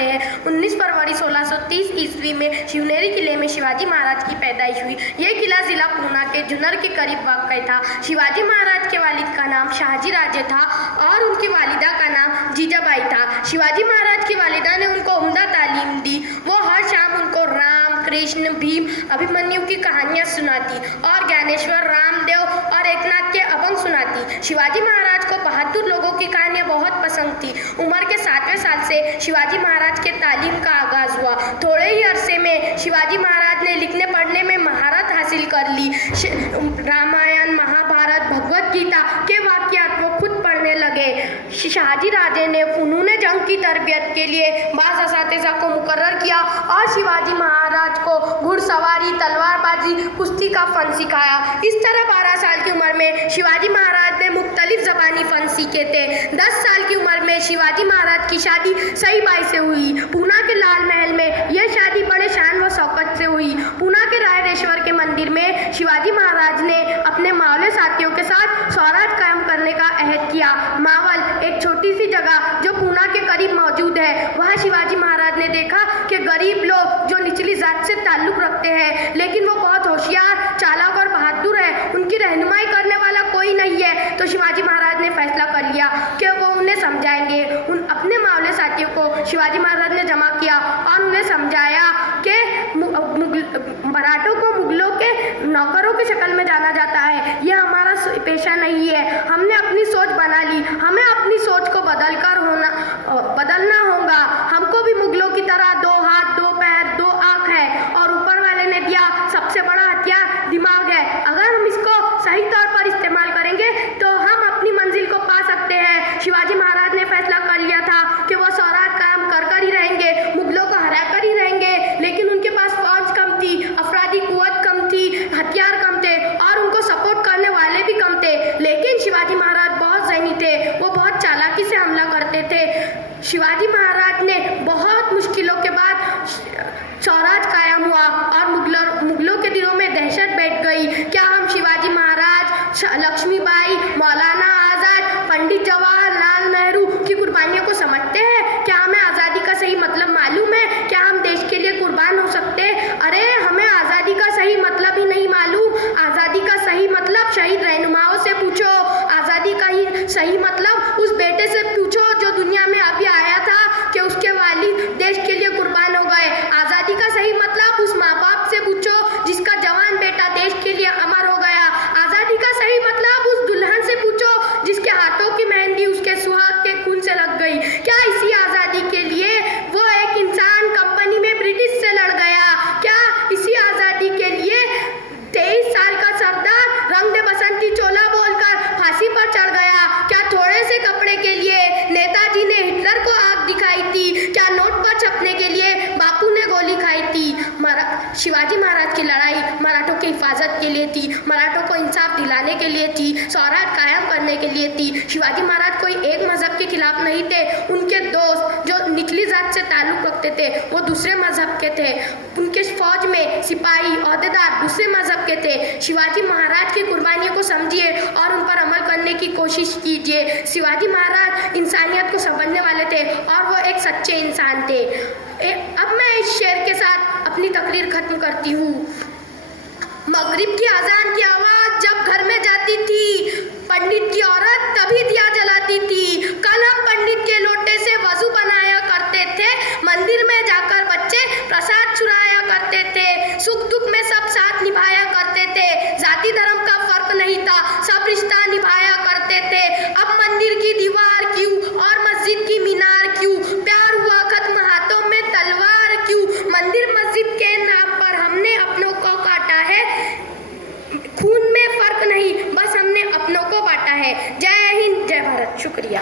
आते हैं। 19 फरवरी 1630 ईस्वी में शिवनेरी किले में शिवाजी महाराज की पैदाइश हुई। यह किला जिला पूना के जुन्नर के करीब वाक़ था। शिवाजी महाराज के वालिद का नाम शाहजी राजे था और उनकी वालिदा का नाम जीजाबाई था। शिवाजी महाराज की वालिदा ने उनको उम्दा तालीम दी। वो हर शाम उनको राम, कृष्ण, भीम, अभिमन्यु की कहानियाँ सुनाती और ज्ञानेश्वर, रामदेव और एकनाथ के अभंग सुनाती। शिवाजी महाराज को बहादुर लोगों की कहानियाँ बहुत पसंद थी। उम्र के 7वें साल से शिवाजी महाराज के तालीम का आगाज हुआ। थोड़े ही अरसे में शिवाजी महाराज ने लिखने पढ़ने में महारत हासिल कर ली। रामायण, महाभारत, भगवत गीता के वाक़यात वो खुद पढ़ने लगे। शाहजी राजे ने फनून जंग की तरबियत के लिए बाज़ असातिज़ा को मुकर्रर किया और शिवाजी महाराज को घुड़सवारी, तलवारबाजी, कुश्ती का फ़न सिखाया। इस तरह 12 साल की उम्र में शिवाजी महाराज ने मुख्तलिफ ज़बानी फ़न सीखे थे। 10 साल की उम्र में शिवाजी महाराज की शादी सई बाई से हुई। पूना के लाल महल में यह शादी बड़े शान व शौकत से हुई। पूना के रायरेश्वर के मंदिर में शिवाजी महाराज ने अपने मावले साथियों के साथ स्वराज कायम करने का अहद किया। मावल एक छोटी सी जगह जो पूना के करीब मौजूद है। वहाँ शिवाजी महाराज ने देखा कि गरीब लोग जो निचली जात से ताल्लुक़ रखते हैं लेकिन वो बहुत होशियार, चालाक और बहादुर है, उनकी रहनुमाई करने वाला कोई नहीं है। तो शिवाजी महाराज ने फैसला कर लिया कि वो उन्हें समझाएंगे। उन अपने मावले साथियों को शिवाजी महाराज ने जमा किया और उन्हें समझाया कि मराठों को मुगलों के नौकरों की शक्ल में जाना जाता है। यह हमारा पेशा नहीं है। हमने अपनी सोच बना ली। हमें अपनी सोच को बदलना होगा। हमको भी मुगलों की तरह 2 हाथ, 2 पैर, 2 आँख है और ऊपर वाले ने दिया सबसे बड़ा हथियार दिमाग है। अगर हम इसको सही तौर पर इस्तेमाल करेंगे तो हम अपनी मंजिल को पा सकते हैं। शिवाजी महाराज ने फैसला कर लिया था कि वो स्वराज कायम कर ही रहेंगे, मुगलों को हरा कर ही रहेंगे। लेकिन उनके पास फौज कम थी, अफरादी कुव्वत कम थी, हथियार कम थे और उनको सपोर्ट करने वाले भी कम थे। लेकिन शिवाजी महाराज बहुत ज़हनी थे। वो बहुत चालाकी से हमला करते थे। शिवाजी महाराज ने बहुत मुश्किलों के बाद स्वराज कायम हुआ और मुगलों के दिलों में दहशत बैठ गई। क्या हम शिवाजी महाराज, लक्ष्मीबाई, मौलाना आज़ाद, पंडित जवाहरलाल नेहरू की कुर्बानियों को समझते हैं? क्या हमें आज़ादी का सही मतलब मालूम है? क्या हम देश के लिए कुर्बान हो सकते हैं? अरे हमें आज़ादी का सही मतलब ही नहीं मालूम। आज़ादी का सही मतलब शहीद रहनुमाओं से पूछो। आज़ादी का ही सही मतलब उस बेटे से पूछो जो दुनिया में अभी आया था कि उसके वालिद देश के लिए कुर्बान हो गए। आज़ादी का सही मतलब उस माँ बाप से पूछो जिसका जवान बेटा देश के लिए अमर हो गया। आज़ादी का सही मतलब उस दुल्हन से पूछो जिसके हाथों की मेहंदी उसके सुहाग के खून से लग गई। क्या इसी आज़ादी के लिए वो एक इंसान कंपनी में ब्रिटिश से लड़ गया? क्या इसी आज़ादी के लिए 23 साल का सरदार रंग दे बसंती चोला बोलकर फांसी पर चढ़ गया? क्या थोड़े से कपड़े के लिए नेताजी ने हिटलर को आग दिखाई थी? क्या नोट पर छपने के लिए बापू ने गोली खाई थी? शिवाजी महाराज की लड़ाई मराठों की हिफाजत के लिए थी, मराठों को इंसाफ दिलाने के लिए थी, स्वराज कायम करने के लिए थी। शिवाजी महाराज कोई एक मजहब के खिलाफ नहीं थे। उनके दोस्त जो निचली जात से ताल्लुक़ रखते थे वो दूसरे मजहब के थे। उनके फौज में सिपाही, ओहदेदार दूसरे मजहब के थे। शिवाजी महाराज की कुर्बानियों को समझिए और उन पर अमल करने की कोशिश कीजिए। शिवाजी महाराज इंसानियत को समझने वाले थे और वो एक सच्चे इंसान थे। अब मैं इस शेर के साथ अपनी तकरीर खत्म करती हूँ। मगरिब की अजान की आवाज़ जब घर में जाती थी, पंडित की औरत तभी दिया जलाती थी। कल हम पंडित के लोटे से वजू बनाया करते थे, मंदिर में जाकर बच्चे प्रसाद चुराया करते थे, सुख दुख में सब साथ निभाया करते थे, जाति धर्म का फर्क नहीं था, सब रिश्ता निभाया करते थे। अब मंदिर की दीवार क्यों और मस्जिद की मीनार क्यों? प्यार हुआ खत्म, हाथों में तलवार क्यों? मंदिर मस्जिद के नाम पर हमने अपनों को काटा है, खून में फर्क नहीं, बस हमने अपनों को बांटा है। जय हिंद, जय भारत। शुक्रिया।